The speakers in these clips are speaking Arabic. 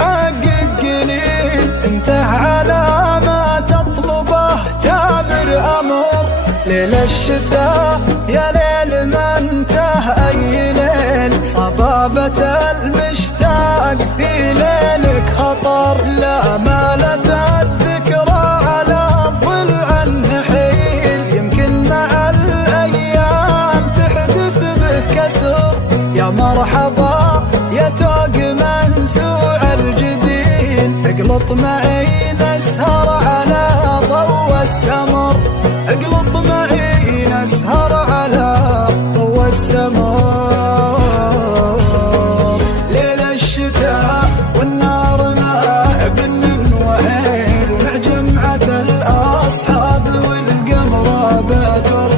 يحقق قليل، انته على ما تطلبه تامر أمر. ليل الشتاء يا ليل ما انته أي ليل، صبابة المشتاق في ليلك خطر. لا مالت الذكرى على ضلع النحيل، يمكن مع الأيام تحدث به كسر. يا مرحبا يا توق منزوع الجديد، اقلط معي نسهر على ضوء السمر، اقلط معي نسهر على ضوء السمر. ليل الشتاء والنار مع بن وهيل، مع جمعة الأصحاب والقمر بدر،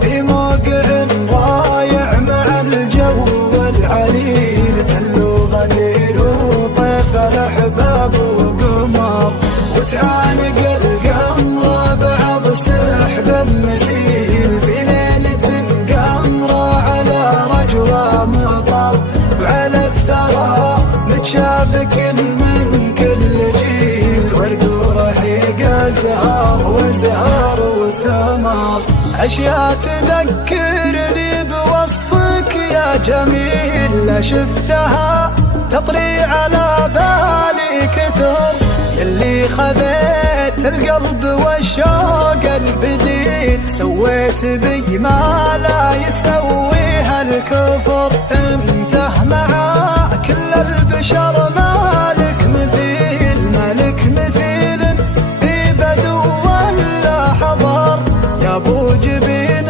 في موقع رايع مع الجو العليل. تلو غدير وطيف الأحباب وقمر، وتعانق القمر بعض سحب النسيل. في ليلة قمرة على رجوى مطر، وعلى الثرى متشابك من كل جيل. ورد ورحيق أزهار وزهر وثمر، أشياء تذكرني بوصفك يا جميل. لا شفتها تطري على بالي كثر، يلي خذيت القلب والشوق البديل. سويت بي ما لا يسويها الكفر، انته مع كل البشر مالك مثيل. مالك مثيل في بدو ولا حضر، يا ابو جبين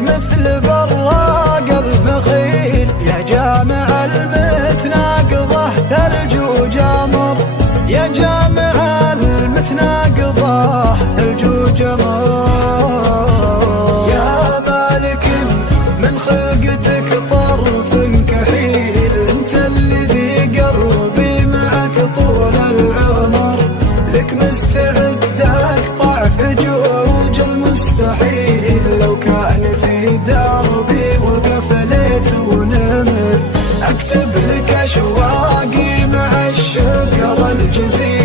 مثل براق البخيل. يا جامع المتناقضه ثلج وجمر، يا جامع المتناقضه ثلج وجمر. يا مالك من خلقتك طرف كحيل، انت الذي قلبي معك طول العمر. لك مستعد اقطع في جوج المستحيل، لو كان في دربي وقف ليث ونمر. اكتب لك اشواقي مع الشكر الجزيل،